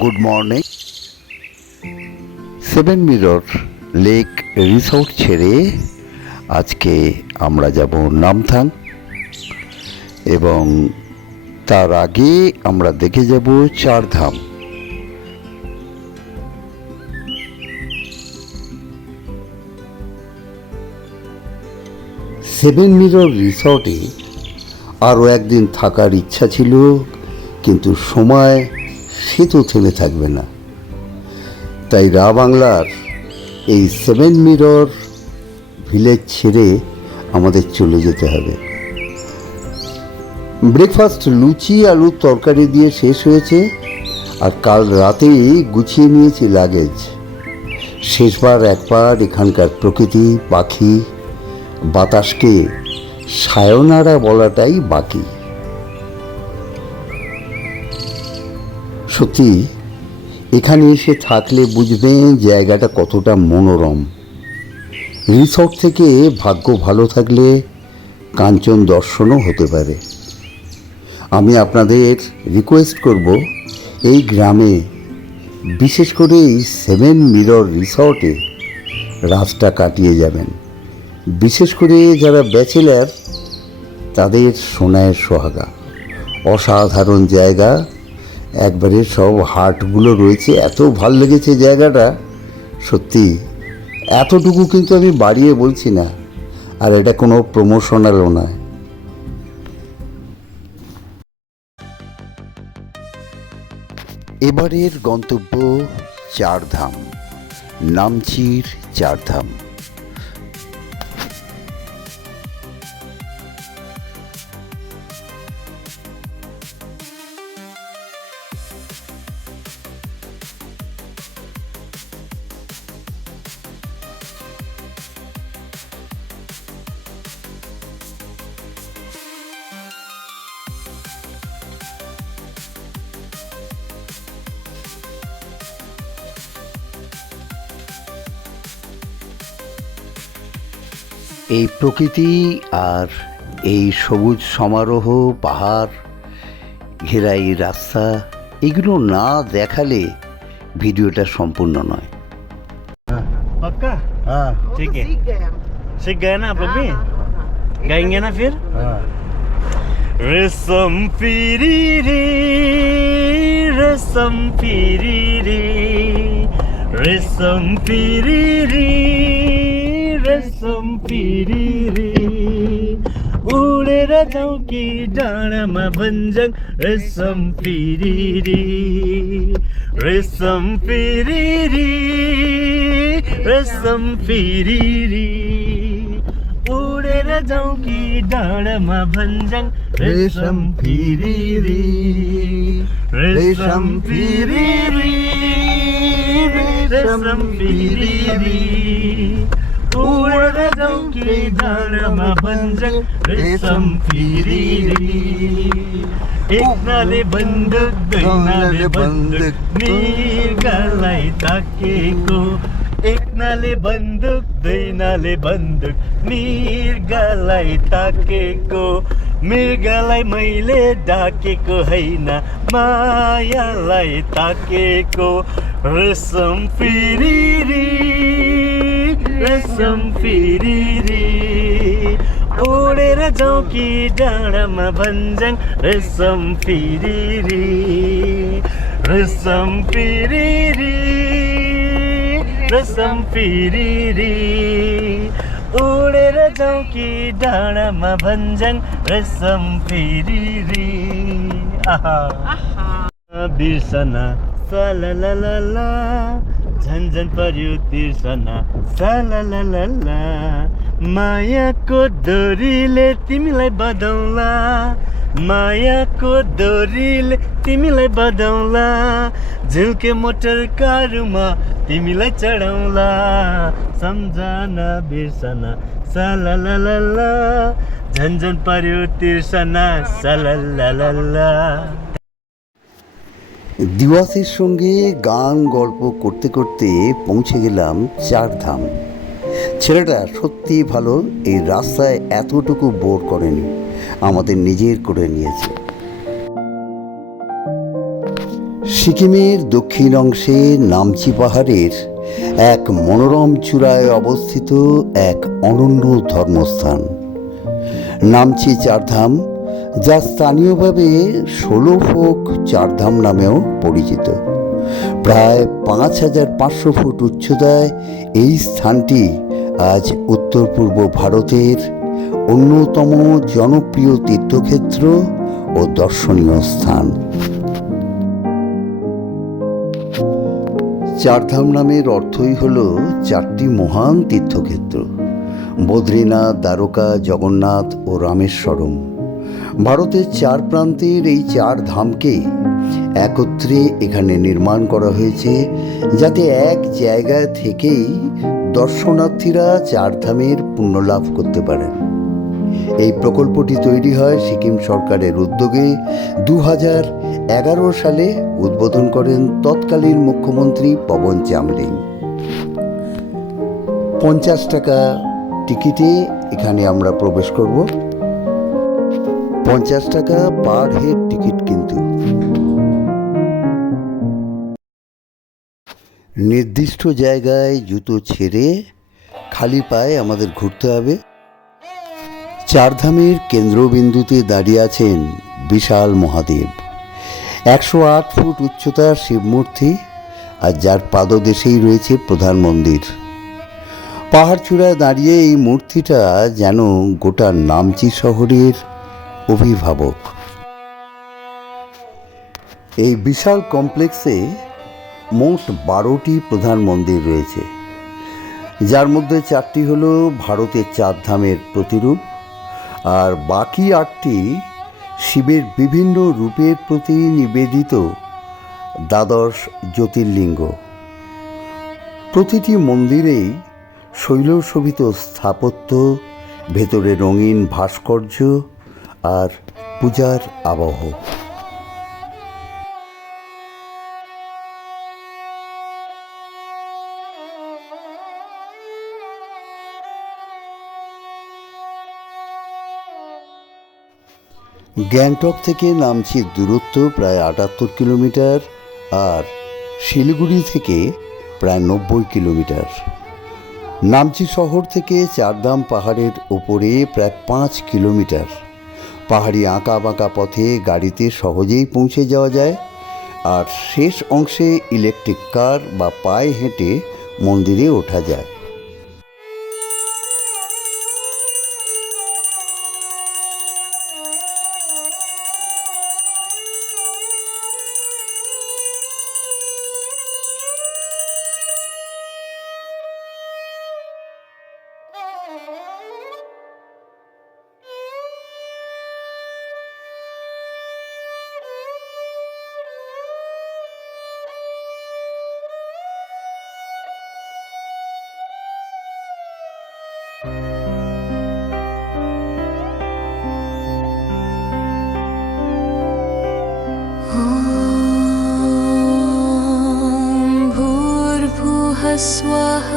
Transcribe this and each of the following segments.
Good morning. Seven mirror lake resort ছেড়ে আজকে আমরা যাব নামথাং, এবং তার আগে আমরা দেখে যাব চারধাম। সেভেন মিরর রিসর্টে আরও একদিন থাকার ইচ্ছা ছিল, কিন্তু সময় সে তো থেমে থাকবে না। তাই রা বাংলার এই সেভেন মিরর ভিলেজ ছেড়ে আমাদের চলে যেতে হবে। ব্রেকফাস্ট লুচি আলুর তরকারি দিয়ে শেষ হয়েছে, আর কাল রাতেই গুছিয়ে নিয়েছি লাগেজ। শেষবার একবার এখানকার প্রকৃতি, পাখি, বাতাসকে সায়নারা বলাটাই বাকি। সত্যি এখানে এসে থাকলে বুঝবেন জায়গাটা কতটা মনোরম। রিসর্ট থেকে ভাগ্য ভালো থাকলে কাঞ্চন দর্শনও হতে পারে। আমি আপনাদের রিকোয়েস্ট করব, এই গ্রামে, বিশেষ করে এই সেভেন মিরর রিসর্টে রাতটা কাটিয়ে যাবেন। বিশেষ করে যারা ব্যাচেলার, তাদের সোনায় সোহাগা। অসাধারণ জায়গা, একবারে সব হাটগুলো রয়েছে। এত ভাল লেগেছে জায়গাটা, সত্যি। এতটুকু কিন্তু আমি বাড়িয়ে বলছি না, আর এটা কোনো প্রমোশনালও নয়। এবারের গন্তব্য চারধাম, নামচির চারধাম। এই প্রকৃতি আর এই সবুজ সমারোহ, পাহাড় ঘেরা এই রাস্তা, এগুলো না দেখালে ভিডিওটা সম্পূর্ণ নয়। पक्का हाँ ठीक है सीख गए हम। सीख गए ना आप लोग भी गाएंगे ना फिर हाँ रेशम पीरी रे रेशम पीरी रे रेशम पीरी रे रेशम पीरी रे उडेर जाऊ कि डाँडामा भञ्जङ रेशम पीरी रे रेशम पीरी रे रेशम पीरी रे उडेर जाऊ कि डाँडामा भञ्जङ रेशम पीरी रे रेशम पीरी रे रेशम पीरी रे उडेर जाऊ कि डाँडामा भञ्जङ रेशम पीरी रे एकनाले बन्दुक दुईनाले बन्दुक मृगलाई ताकेको एकनाले बन्दुक दुईनाले बन्दुक मृगलाई ताकेको मृगलाई मैले डाकेको हैन मायालाई ताकेको रेशम पीरी रे रेशम पीरी रे उडेर जाऊ कि डाँडामा भञ्जङ रेशम पीरी रे रेशम पीरी रे रेशम पीरी रे उडेर जाऊ कि डाँडामा भञ्जङ रेशम पीरी रे आहा बिर्सना सलालाला झन्झन पर्यो तिर्सना सलालाला मायाको डोरीले तिमीलाई बधाउँला मायाको डोरीले तिमीलाई बधाउँला झुल्के मोटर कारुमा तिमीलाई चढाउँला सम्झना बिर्सना सलालाला झन्झन पर्यो तिर्सना सलालाला। দিওয়াসের সঙ্গে গান গল্প করতে করতে পৌঁছে গেলাম চারধাম। ছেলেটা সত্যিই ভালো, এই রাস্তায় এতটুকু বোর করেনি, আমাদের নিজের করে নিয়েছে। সিকিমের দক্ষিণ অংশে নামচি পাহাড়ের এক মনোরম চূড়ায় অবস্থিত এক অনন্য ধর্মস্থান নামচি চারধাম, যা স্থানীয়ভাবে 16 ফোক চারধাম নামেও পরিচিত। প্রায় 5500 ফুট উচ্চতায় এই স্থানটি আজ উত্তর পূর্ব ভারতের অন্যতম জনপ্রিয় তীর্থক্ষেত্র ও দর্শনীয় স্থান। চারধাম নামের অর্থই হল চারটি মহান তীর্থক্ষেত্র: বদ্রীনাথ, দ্বারকা, জগন্নাথ ও রামেশ্বরম। ভারতের চার প্রান্তের এই চার ধামকে একত্রে এখানে নির্মাণ করা হয়েছে, যাতে এক জায়গায় থেকেই দর্শনার্থীরা চার ধামের পুণ্য লাভ করতে পারেন। এই প্রকল্পটি তৈরি হয় সিকিম সরকারের উদ্যোগে। 2011 সালে উদ্বোধন করেন তৎকালীন মুখ্যমন্ত্রী পবন চামলিং। 50 টাকা টিকিটে এখানে আমরা প্রবেশ করব। 50 টাকা পার হেড টিকিট কিন্তু। নির্দিষ্ট জায়গায় জুতো ছেড়ে খালি পায়ে আমাদের ঘুরতে হবে। চারধামের কেন্দ্রবিন্দুতে দাঁড়িয়ে আছেন বিশাল মহাদেব, 108 ফুট উচ্চতার শিবমূর্তি, আর যার পাদদেশেই রয়েছে প্রধান মন্দির। পাহাড় চূড়ায় দাঁড়িয়ে এই মূর্তিটা যেন গোটা নামচি শহরের অভিভাবক। এই বিশাল কমপ্লেক্সে মোট 12টি প্রধান মন্দির রয়েছে, যার মধ্যে 4টি হল ভারতের চারধামের প্রতিরূপ, আর বাকি 8টি শিবের বিভিন্ন রূপের প্রতি নিবেদিত দ্বাদশ জ্যোতির্লিঙ্গ। প্রতিটি মন্দিরেই শৈলশোভিত স্থাপত্য, ভেতরে রঙিন ভাস্কর্য আর পূজার আবহ। গ্যাংটক থেকে নামচির দূরত্ব প্রায় 78 কিলোমিটার আর শিলিগুড়ি থেকে প্রায় 90 কিলোমিটার। নামচি শহর থেকে চারধাম পাহাড়ের ওপরে প্রায় 5 কিলোমিটার। পাহাড়ি আঁকা বাঁকা পথে গাড়িতে সহজেই পৌঁছে যাওয়া যায়, আর শেষ অংশে ইলেকট্রিক কার বা পায়ে হেঁটে মন্দিরে ওঠা যায়। स्वः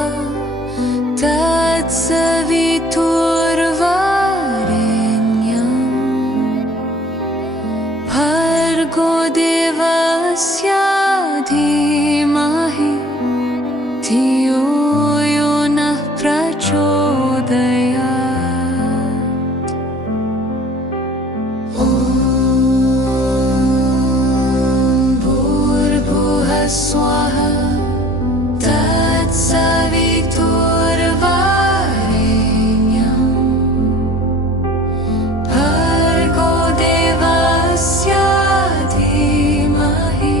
तत्सवितुर्वरेण्यं भर्गो देवस्य धीमहि धियो यो नः प्रचोदयात्। ॐ भूर्भुवः स्वः तत्सवितुर्वरेण्यं भर्गो देवस्य धीमहि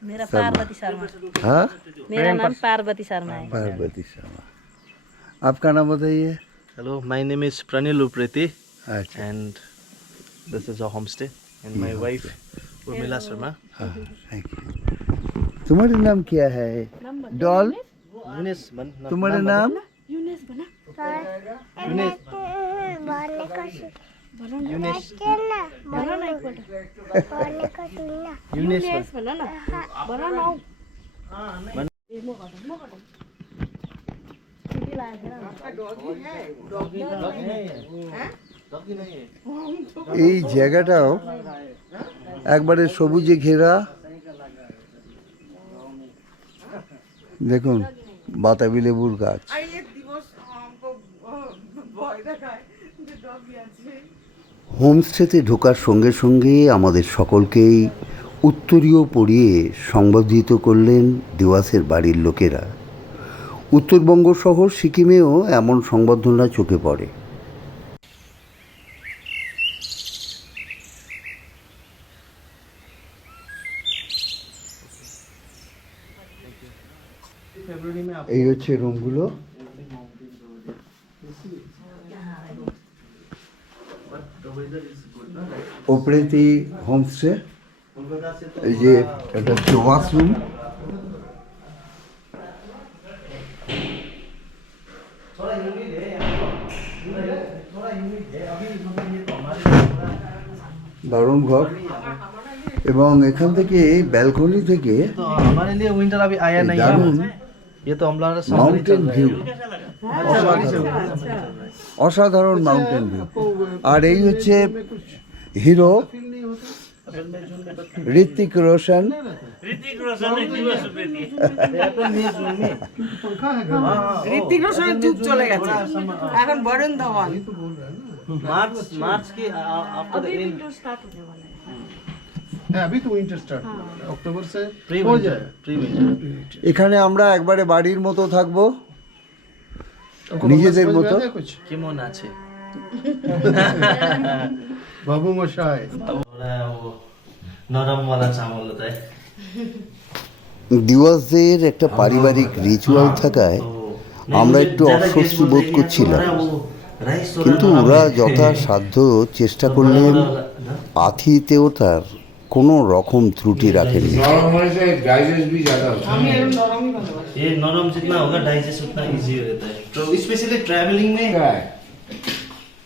मेरा पार्वती शर्मा। हाँ मेरा नाम पार्वती शर्मा है। पार्वती शर्मा। आपका नाम बताइए। Hello, my name is Pranil Upreti अच्छा and this is our homestay and my wife Urmila Sharma. हाँ थैंक यू। तुम्हारा नाम क्या है? डॉल। Yunis, तुम्हारा नाम? Yunis. এই জায়গাটাও একবারে সবুজে ঘেরা। দেখুন বাতাবি লেবুর গাছ। হোমস্টেতে ঢোকার সঙ্গে সঙ্গে আমাদের সকলকেই উত্তরীয় পরিয়ে সংবর্ধিত করলেন দেওয়াসের বাড়ির লোকেরা। উত্তরবঙ্গ সহ সিকিমেও এমন সংবর্ধনা চোখে পড়ে। এই হচ্ছে রুমগুলো। ওপরেতে হোমস্টে, এই যে এটা হচ্ছে ওয়াশরুম। দারুণ ঘর, এবং এখান থেকে ব্যালকনি থেকে तो हमारे लिए विंटर अभी आया नहीं दारुण है। ये तो हम लोग মাউন্টেন ভিউ, অসাধারণ মাউন্টেন ভিউ। আর এই হচ্ছে হিরো ঋত্বিক রোশন। ऋतिक रोशन ने दिवस उप्रेती। ঋত্বিক রোশনের যুগ চলে গেছে, এখন বরুণ ধওয়ান। मार्च की आफ्टर द एंड अभी तो विंटर स्टार्ट अक्टूबर से प्री हो विंटर जाए। प्री विंटर এখানে আমরা একবারে বাড়ির মতো থাকবো, आपको নিজেদের समझ में মতো। आता है कुछ केमन আছে बाबू मशाई थोड़ा वो नरम वाला चावल होता है দিওয়াসদের একটা পারিবারিক রিচুয়াল থাকায় আমরা একটু অস্বস্তি বোধ করছিলাম, কিন্তু ওরা যথাসাধ্য চেষ্টা করলেন আতিথেয়তার কোনো রকম ত্রুটি রাখেননি। नरम होने से डाइजेस्ट भी ज्यादा होता है। আমি এরকম নরমই ভালোবাসি। ये नरम जितना होगा डाइजेस्ट उतना इजी रहता है, तो स्पेशली ट्रैवलिंग में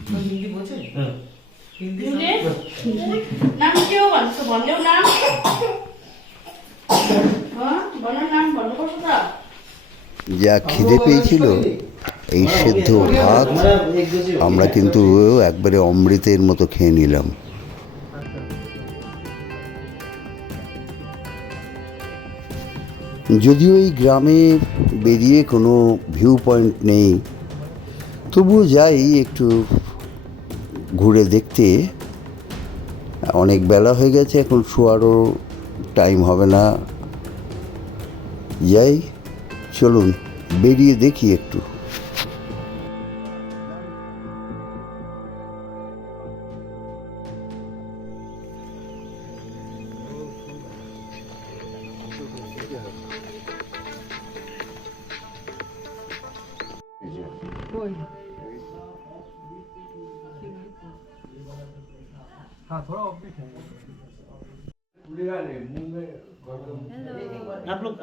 হিন্দি বোঝে? हाँ। नाम के हो भन्छ भन्यौ नाम भन्नु नाम भन्नुपर्छ त। যা খিদে পেয়েছিল এই সেদ্ধ ভাত আমরা কিন্তু একবারে অমৃতের মতো খেয়ে নিলাম। যদিও এই গ্রামে বেরিয়ে কোনো ভিউ পয়েন্ট নেই, তবুও যাই একটু ঘুরে দেখতে। অনেক বেলা হয়ে গেছে, এখন শোয়ারও টাইম হবে না। যাই, চলুন বেরিয়ে দেখি একটু।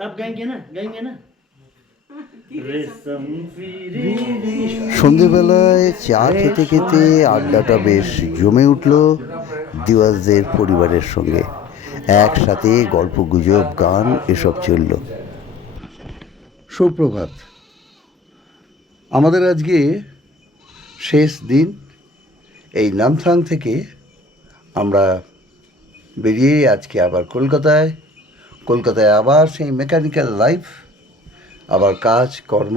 आप गाएंगे ना रेशम সন্ধেবেলায় চা খেতে খেতে আড্ডাটা বেশ জমে উঠল দিওয়াসদের পরিবারের সঙ্গে। একসাথে গল্প গুজব গান এসব চলল। সুপ্রভাত। আমাদের আজকে শেষ দিন। এই নামথাং থেকে আমরা বেরিয়ে আজকে আবার কলকাতায় আবার সেই মেকানিক্যাল লাইফ, আবার কাজ কর্ম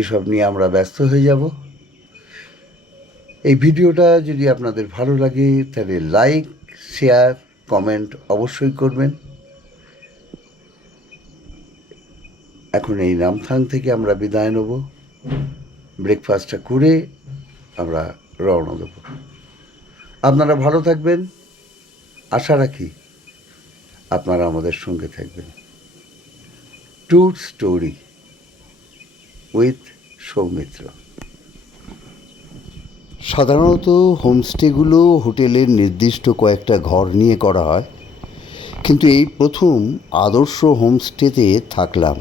এসব নিয়ে আমরা ব্যস্ত হয়ে যাব। এই ভিডিওটা যদি আপনাদের ভালো লাগে তাহলে লাইক, শেয়ার, কমেন্ট অবশ্যই করবেন। এখন এই নামথাং থেকে আমরা বিদায় নেব। ব্রেকফাস্টটা করে আমরা রওনা দেব। আপনারা ভালো থাকবেন আশা রাখি। আপনারা আমাদের সঙ্গে থাকবেন। Tour story with Soumitra. সাধারণত হোমস্টেগুলো হোটেলের নির্দিষ্ট কয়েকটা ঘর নিয়ে করা হয়, কিন্তু এই প্রথম আদর্শ হোমস্টেতে থাকলাম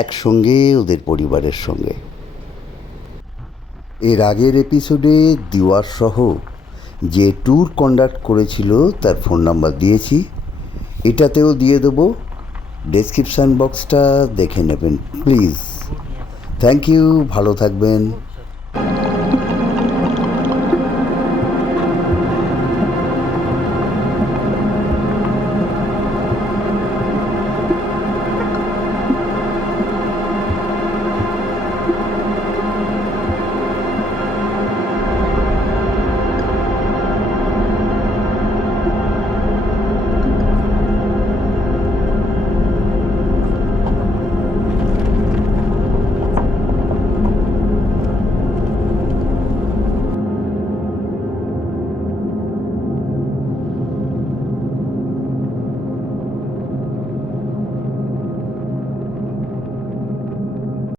একসঙ্গে ওদের পরিবারের সঙ্গে। এর আগের এপিসোডে দিওয়ার সহ যে ট্যুর কন্ডাক্ট করেছিল তার ফোন নাম্বার দিয়েছি, এটাতেও দিয়ে দেবো। ডেসক্রিপশান বক্সটা দেখে নেবেন প্লিজ। থ্যাংক ইউ, ভালো থাকবেন।